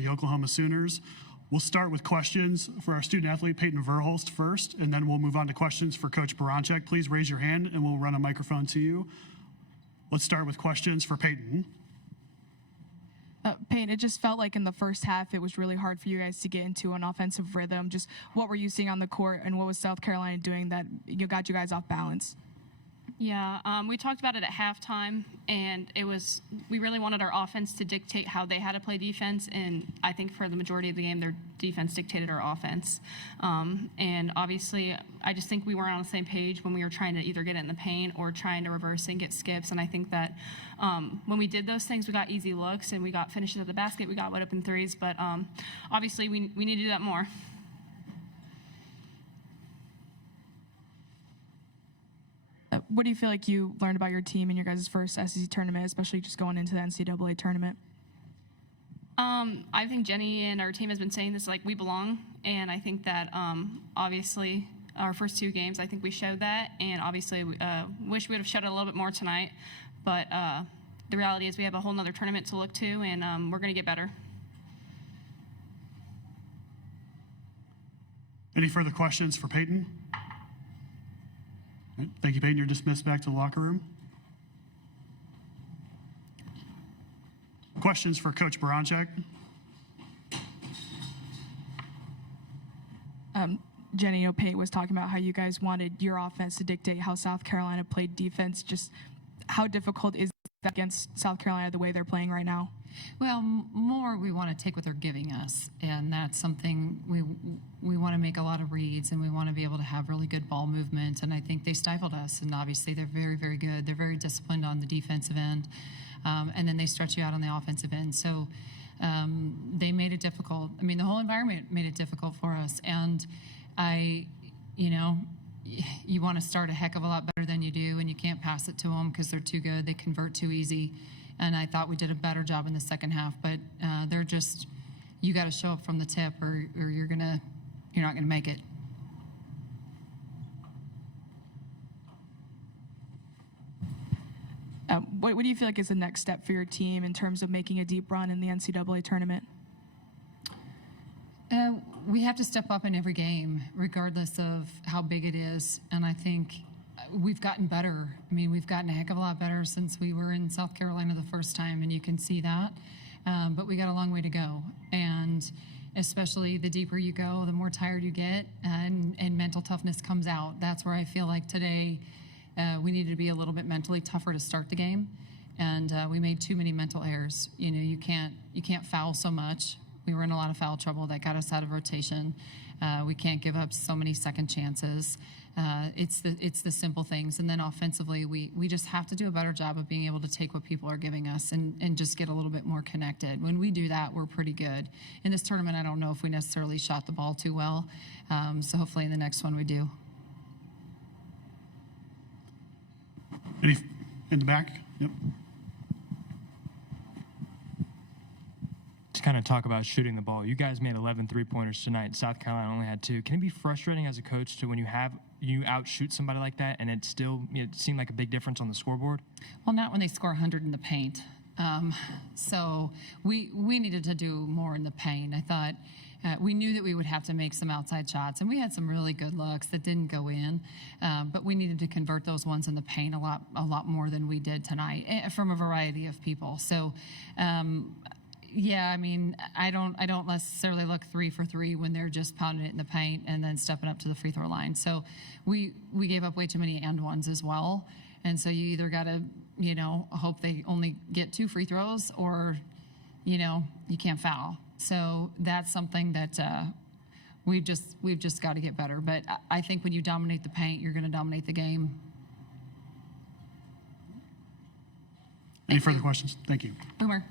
the Oklahoma Sooners. We'll start with questions for our student athlete, Peyton Verhulst, first, and then we'll move on to questions for Coach Baranczyk. Please raise your hand, and we'll run a microphone to you. Let's start with questions for Peyton. Payne, it just felt like in the first half it was really hard for you guys to get into an offensive rhythm. Just what were you seeing on the court, and what was South Carolina doing that got you guys off balance? Yeah, we talked about it at halftime, and we really wanted our offense to dictate how they had to play defense, and I think for the majority of the game, their defense dictated our offense. And obviously, I just think we weren't on the same page when we were trying to either get it in the paint or trying to reverse and get skips, and I think that when we did those things, we got easy looks, and we got finishes at the basket, we got wide open threes, but obviously, we need to do that more. What do you feel like you learned about your team in your guys' first SEC tournament, especially just going into the NCAA tournament? I think Jenny and our team has been saying this, like, we belong, and I think that obviously our first two games, I think we showed that, and obviously wish we would have showed it a little bit more tonight, but the reality is we have a whole nother tournament to look to, and we're going to get better. Any further questions for Peyton? Thank you, Peyton. You're dismissed back to the locker room. Questions for Coach Baranczyk? Jenny, Peyton was talking about how you guys wanted your offense to dictate how South Carolina played defense. Just how difficult is that against South Carolina the way they're playing right now? Well, more we want to take what they're giving us, and that's something we want to make a lot of reads, and we want to be able to have really good ball movement, and I think they stifled us, and obviously they're very, very good. They're very disciplined on the defensive end, and then they stretch you out on the offensive end. So they made it difficult. I mean, the whole environment made it difficult for us, and you want to start a heck of a lot better than you do, and you can't pass it to them because they're too good. They convert too easy. And I thought we did a better job in the second half, but they're just, you got to show up from the tip, or you're not gonna make it. What do you feel like is the next step for your team in terms of making a deep run in the NCAA tournament? We have to step up in every game, regardless of how big it is, and I think we've gotten better. I mean, we've gotten a heck of a lot better since we were in South Carolina the first time, and you can see that. But we got a long way to go. And especially the deeper you go, the more tired you get, and mental toughness comes out. That's where I feel like today we needed to be a little bit mentally tougher to start the game. And we made too many mental errors. You can't foul so much. We were in a lot of foul trouble that got us out of rotation. We can't give up so many second chances. It's the simple things. And then offensively, we just have to do a better job of being able to take what people are giving us and just get a little bit more connected. When we do that, we're pretty good. In this tournament, I don't know if we necessarily shot the ball too well. So hopefully in the next one we do. Any in the back? Yep. To kind of talk about shooting the ball, you guys made 11 three-pointers tonight. South Carolina only had 2. Can it be frustrating as a coach to when you outshoot somebody like that and it seemed like a big difference on the scoreboard? Well, not when they score 100 in the paint. So we needed to do more in the paint. I thought we knew that we would have to make some outside shots, and we had some really good looks that didn't go in, but we needed to convert those ones in the paint a lot more than we did tonight from a variety of people. So. Yeah, I mean, I don't necessarily look 3 for 3 when they're just pounding it in the paint and then stepping up to the free throw line. So we gave up way too many and ones as well. And so you either got to, hope they only get 2 free throws, or, you can't foul. So that's something that we've just got to get better. But I think when you dominate the paint, you're going to dominate the game. Any further questions? Thank you. Boomer.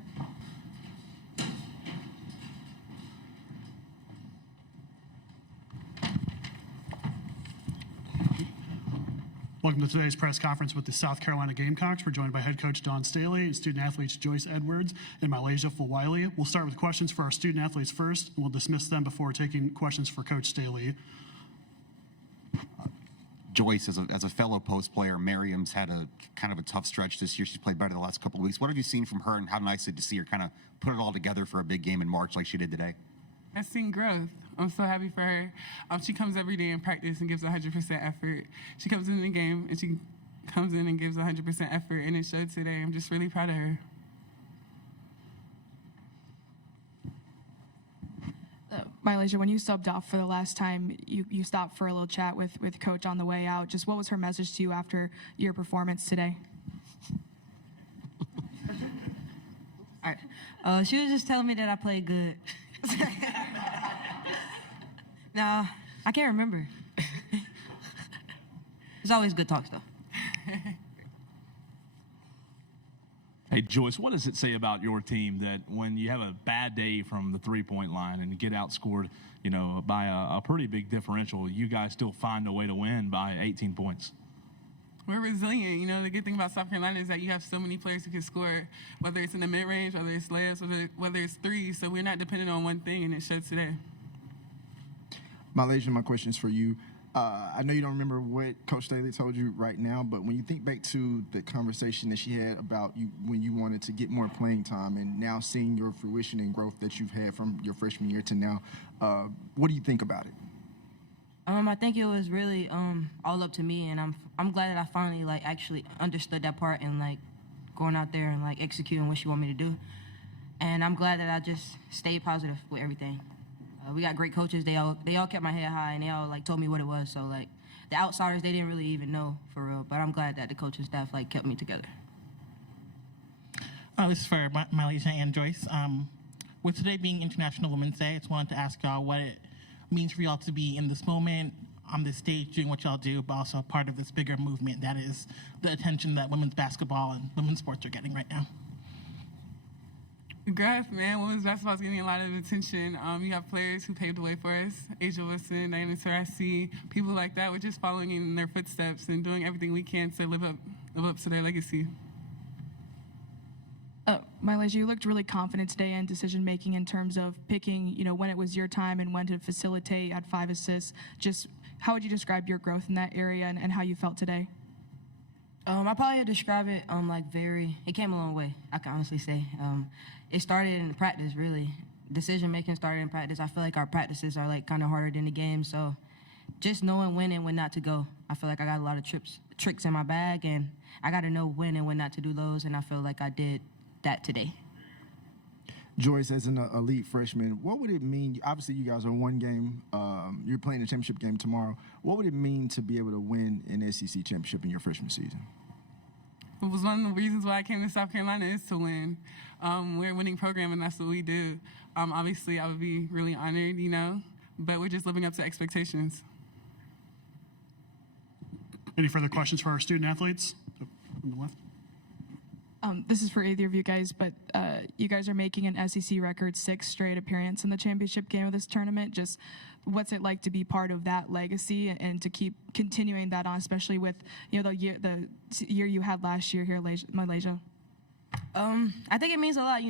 Welcome to today's press conference with the South Carolina Gamecocks. We're joined by head coach Dawn Staley and student athletes Joyce Edwards and MiLaysia Fulwiley. We'll start with questions for our student athletes first, and we'll dismiss them before taking questions for Coach Staley. Joyce, as a fellow post player, Miriam's had a kind of a tough stretch this year. She's played better the last couple of weeks. What have you seen from her, and how nice is it to see her kind of put it all together for a big game in March like she did today? I've seen growth. I'm so happy for her. She comes every day in practice and gives 100% effort. She comes in the game and she comes in and gives 100% effort, and it showed today. I'm just really proud of her. MiLaysia, when you subbed off for the last time, you stopped for a little chat with Coach on the way out. Just what was her message to you after your performance today? All right. She was just telling me that I played good. No, I can't remember. It's always good talks, though. Hey, Joyce, what does it say about your team that when you have a bad day from the three-point line and get outscored, by a pretty big differential, you guys still find a way to win by 18 points? We're resilient. The good thing about South Carolina is that you have so many players who can score, whether it's in the mid-range, whether it's layups, whether it's threes. So we're not dependent on one thing, and it showed today. MiLaysia, my question is for you. I know you don't remember what Coach Staley told you right now, but when you think back to the conversation that she had about you when you wanted to get more playing time, and now seeing your fruition and growth that you've had from your freshman year to now, what do you think about it? I think it was really all up to me, and I'm glad that I finally actually understood that part and going out there and executing what she wanted me to do. And I'm glad that I just stayed positive with everything. We got great coaches. They all kept my head high, and they all told me what it was. So the outsiders, they didn't really even know for real. But I'm glad that the coaching staff kept me together. This is for MiLaysia and Joyce. With today being International Women's Day, I just wanted to ask y'all what it means for y'all to be in this moment, on this stage, doing what y'all do, but also part of this bigger movement that is the attention that women's basketball and women's sports are getting right now. Growth, man. Women's basketball is getting a lot of attention. You have players who paved the way for us, Asia Wilson, Diana Taurasi, people like that. We're just following in their footsteps and doing everything we can to live up to their legacy. MiLaysia, you looked really confident today in decision-making in terms of picking, when it was your time and when to facilitate. You had 5 assists. Just how would you describe your growth in that area and how you felt today? I probably describe it it came a long way, I can honestly say. It started in practice, really. Decision-making started in practice. I feel like our practices are kind of harder than the game, so just knowing when and when not to go. I feel like I got a lot of tricks in my bag, and I got to know when and when not to do those, and I feel like I did that today. Joyce, as an elite freshman, what would it mean? Obviously, you guys are one game. You're playing a championship game tomorrow. What would it mean to be able to win an SEC championship in your freshman season? It was one of the reasons why I came to South Carolina is to win. We're a winning program, and that's what we do. Obviously, I would be really honored, but we're just living up to expectations. Any further questions for our student athletes? On the left. This is for either of you guys, but you guys are making an SEC record 6 straight appearance in the championship game of this tournament. Just what's it like to be part of that legacy and to keep continuing that on, especially with the year you had last year here, MiLaysia? I think it means a lot.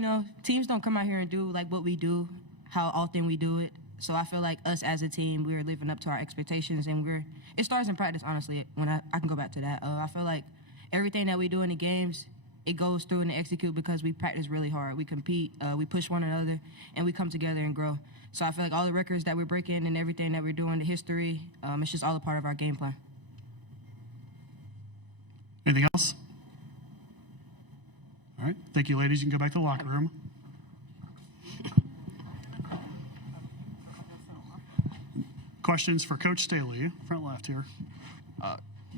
Teams don't come out here and do what we do, how often we do it. So I feel like us as a team, we're living up to our expectations, and it starts in practice. Honestly, when I can go back to that, I feel like everything that we do in the games, it goes through and execute because we practice really hard. We compete, we push one another, and we come together and grow. So I feel like all the records that we're breaking and everything that we're doing, the history, it's just all a part of our game plan. Anything else? All right. Thank you, ladies. You can go back to the locker room. Questions for Coach Staley, front left here.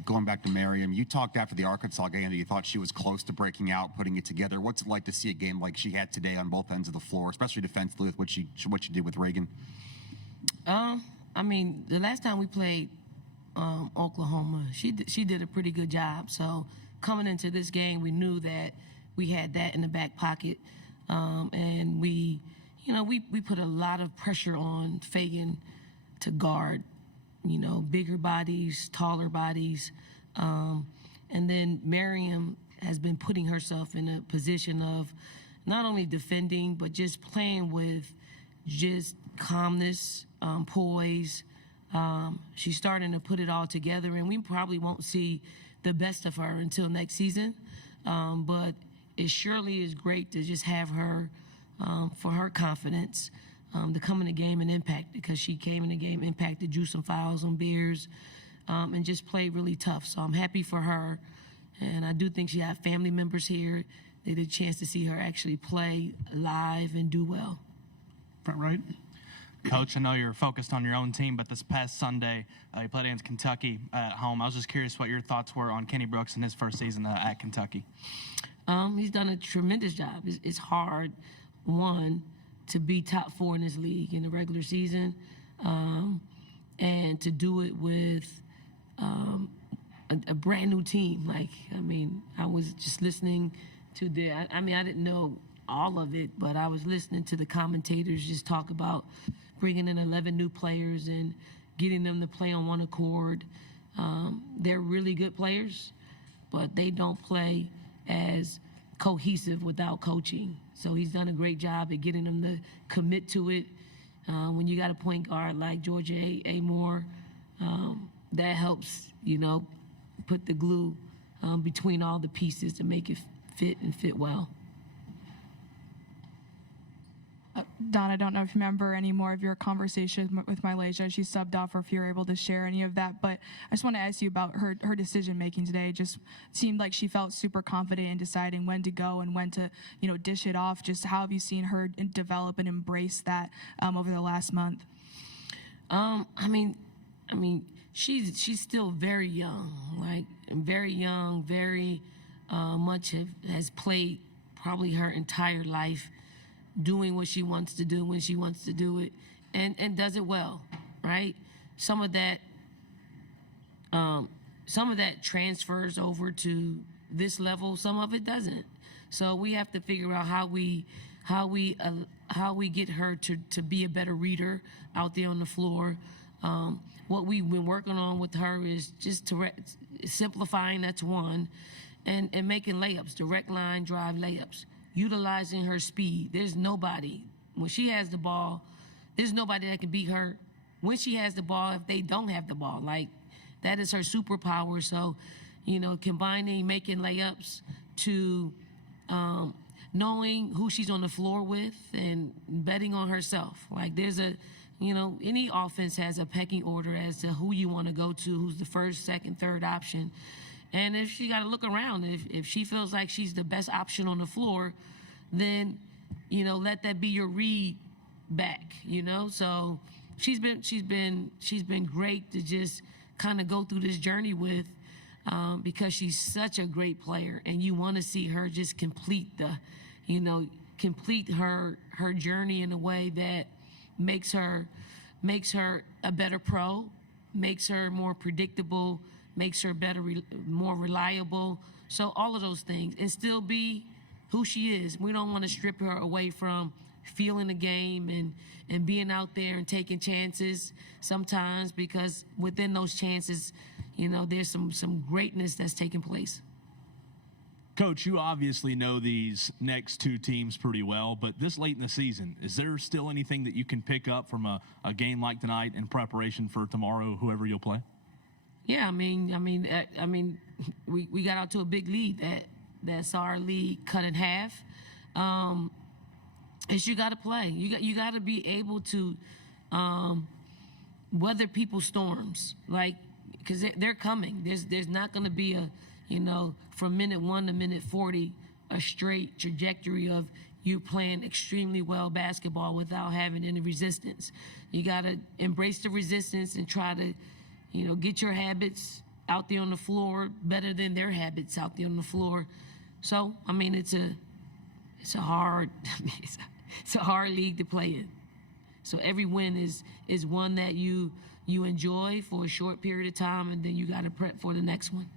Going back to Miriam, you talked after the Arkansas game that you thought she was close to breaking out, putting it together. What's it like to see a game like she had today on both ends of the floor, especially defensively with what she did with Reagan? The last time we played Oklahoma, she did a pretty good job. So coming into this game, we knew that we had that in the back pocket, and we put a lot of pressure on Fagan to guard. Bigger bodies, taller bodies. And then Miriam has been putting herself in a position of not only defending, but just playing with just calmness, poise, She's starting to put it all together, and we probably won't see the best of her until next season. But it surely is great to just have her for her confidence to come in the game and impact, because she came in the game, impacted, drew some fouls on Beers, and just played really tough. So I'm happy for her, and I do think she had family members here. They had a chance to see her actually play live and do well. Front right. Coach, I know you're focused on your own team, but this past Sunday, you played against Kentucky at home. I was just curious what your thoughts were on Kenny Brooks in his first season at Kentucky. He's done a tremendous job. It's hard, one, to be top 4 in this league in the regular season, and to do it with a brand new team. I was just listening to I didn't know all of it, but I was listening to the commentators just talk about bringing in 11 new players and getting them to play on one accord. They're really good players, but they don't play as cohesive without coaching. So he's done a great job at getting them to commit to it. When you got a point guard like Georgia A. Moore, that helps, put the glue between all the pieces to make it fit well. Don, I don't know if you remember any more of your conversation with MiLaysia. She subbed off, or if you're able to share any of that. But I just want to ask you about her decision making today. Just seemed like she felt super confident in deciding when to go and when to, dish it off. Just how have you seen her develop and embrace that over the last month? She's still very young, very much has played probably her entire life, doing what she wants to do when she wants to do it, and does it well, right? Some of that transfers over to this level. Some of it doesn't. So we have to figure out how we get her to be a better reader out there on the floor. What we've been working on with her is just simplifying. That's one, and making layups, direct line drive layups. Utilizing her speed. There's nobody, when she has the ball, there's nobody that can beat her when she has the ball if they don't have the ball. That is her superpower. So, combining making layups to knowing who she's on the floor with and betting on herself. There's any offense has a pecking order as to who you want to go to, who's the first, second, third option. And if she got to look around, if she feels like she's the best option on the floor, then, let that be your read back, So she's been great to just kind of go through this journey with, because she's such a great player, and you want to see her just complete her journey in a way that makes her a better pro, makes her more predictable, makes her better, more reliable. So all of those things, and still be who she is. We don't want to strip her away from feeling the game and being out there and taking chances sometimes, because within those chances, there's some greatness that's taking place. Coach, you obviously know these next 2 teams pretty well, but this late in the season, is there still anything that you can pick up from a game like tonight in preparation for tomorrow, whoever you'll play? Yeah, we got out to a big lead that saw our lead cut in half. Is you got to play. You got to be able to weather people's storms, because they're coming. There's not going to be from minute 1 to minute 40 a straight trajectory of you playing extremely well basketball without having any resistance. You got to embrace the resistance and try to get your habits out there on the floor better than their habits out there on the floor. So, it's a hard league to play in. So every win is one that you enjoy for a short period of time, and then you got to prep for the next one.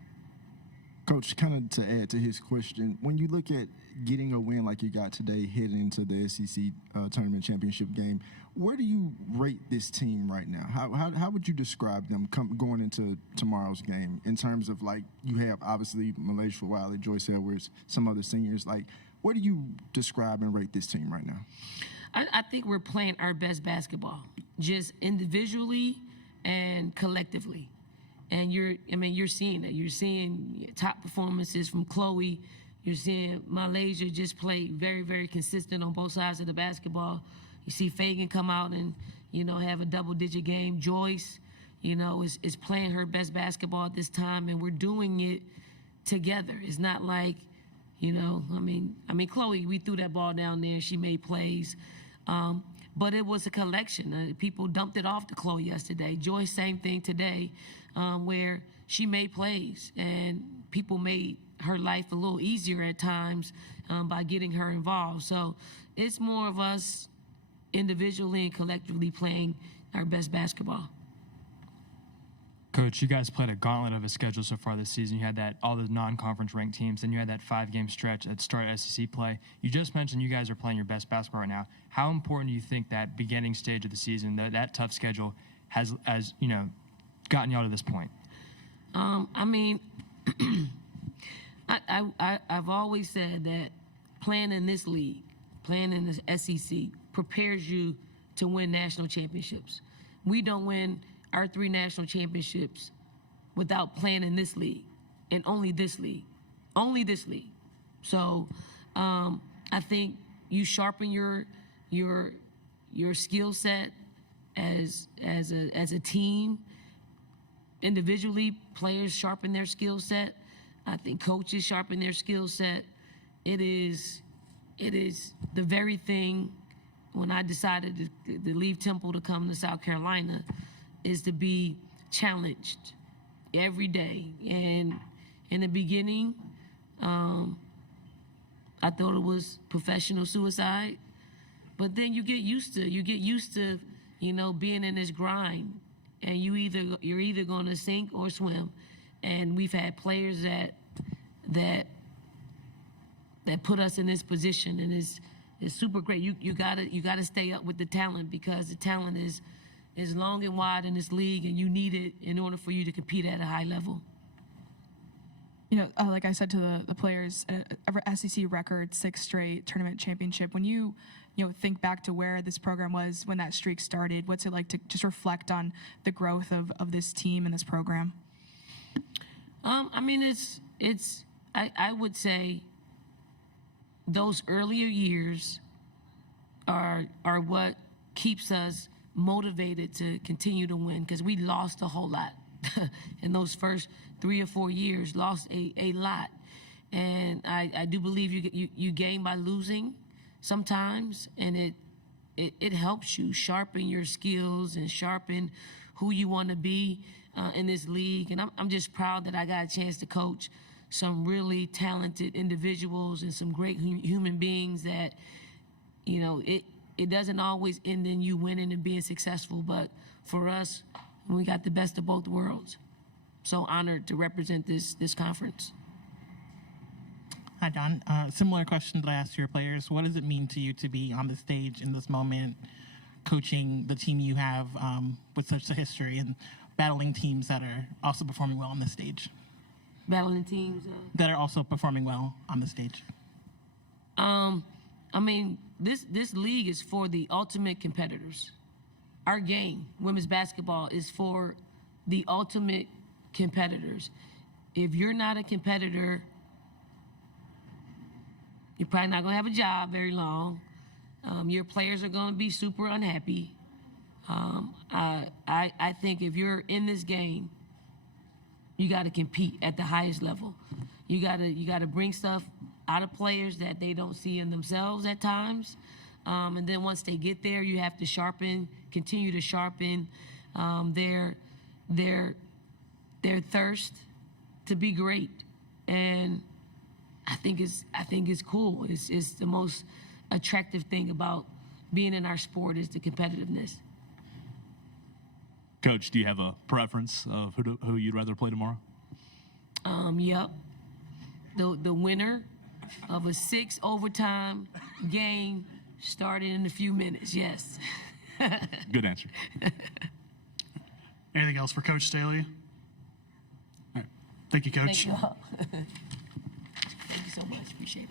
Coach, kind of to add to his question, when you look at getting a win like you got today, heading into the SEC tournament championship game, where do you rate this team right now? How would you describe them going into tomorrow's game in terms of, you have obviously MiLaysia Fulwiley, Joyce Edwards, some other seniors. Where do you describe and rate this team right now? I think we're playing our best basketball, just individually and collectively. And you're seeing it. You're seeing top performances from Chloe. You're seeing MiLaysia just play very, very consistent on both sides of the basketball. You see Fagan come out and, have a double-digit game. Joyce, is playing her best basketball at this time, and we're doing it together. It's not like, Chloe, we threw that ball down there. She made plays. But it was a collection. People dumped it off to Chloe yesterday. Joyce, same thing today, where she made plays, and people made her life a little easier at times by getting her involved. So it's more of us individually and collectively playing our best basketball. Coach, you guys played a gauntlet of a schedule so far this season. You had all the non-conference ranked teams, and you had that 5-game stretch at start SEC play. You just mentioned you guys are playing your best basketball right now. How important do you think that beginning stage of the season, that tough schedule, has gotten y'all to this point? I've always said that playing in this league, playing in the SEC, prepares you to win national championships. We don't win our 3 national championships without playing in this league, and only this league. So I think you sharpen your skill set as a team. Individually, players sharpen their skill set. I think coaches sharpen their skill set. It is the very thing when I decided to leave Temple to come to South Carolina, is to be challenged every day. And in the beginning, I thought it was professional suicide, but then you get used to being in this grind, and you're either going to sink or swim. And we've had players that put us in this position, and it's super great. You gotta stay up with the talent, because the talent is long and wide in this league, and you need it in order for you to compete at a high level. Like I said to the players, SEC record, 6 straight tournament championship. When you think back to where this program was when that streak started, what's it like to just reflect on the growth of this team and this program? I would say those earlier years are what keeps us motivated to continue to win, because we lost a whole lot in those first 3 or 4 years, lost a lot. And I do believe you gain by losing sometimes, and it helps you sharpen your skills and sharpen who you want to be in this league. And I'm just proud that I got a chance to coach some really talented individuals and some great human beings that, it doesn't always end in you winning and being successful, but for us, we got the best of both worlds. So honored to represent this conference. Hi, Don. Similar question that I asked your players. What does it mean to you to be on the stage in this moment, coaching the team you have with such a history and battling teams that are also performing well on the stage? Battling teams? That are also performing well on the stage. This league is for the ultimate competitors. Our game, women's basketball, is for the ultimate competitors. If you're not a competitor, you're probably not going to have a job very long. Your players are going to be super unhappy. I think if you're in this game, you got to compete at the highest level. You got to bring stuff out of players that they don't see in themselves at times. And then once they get there, you have to continue to sharpen their thirst to be great. And I think it's cool. It's the most attractive thing about being in our sport is the competitiveness. Coach, do you have a preference of who you'd rather play tomorrow? Yep. The winner of a 6 overtime game starting in a few minutes, yes. Good answer. Anything else for Coach Staley? All right. Thank you, Coach. Thank you all. Thank you so much. Appreciate it.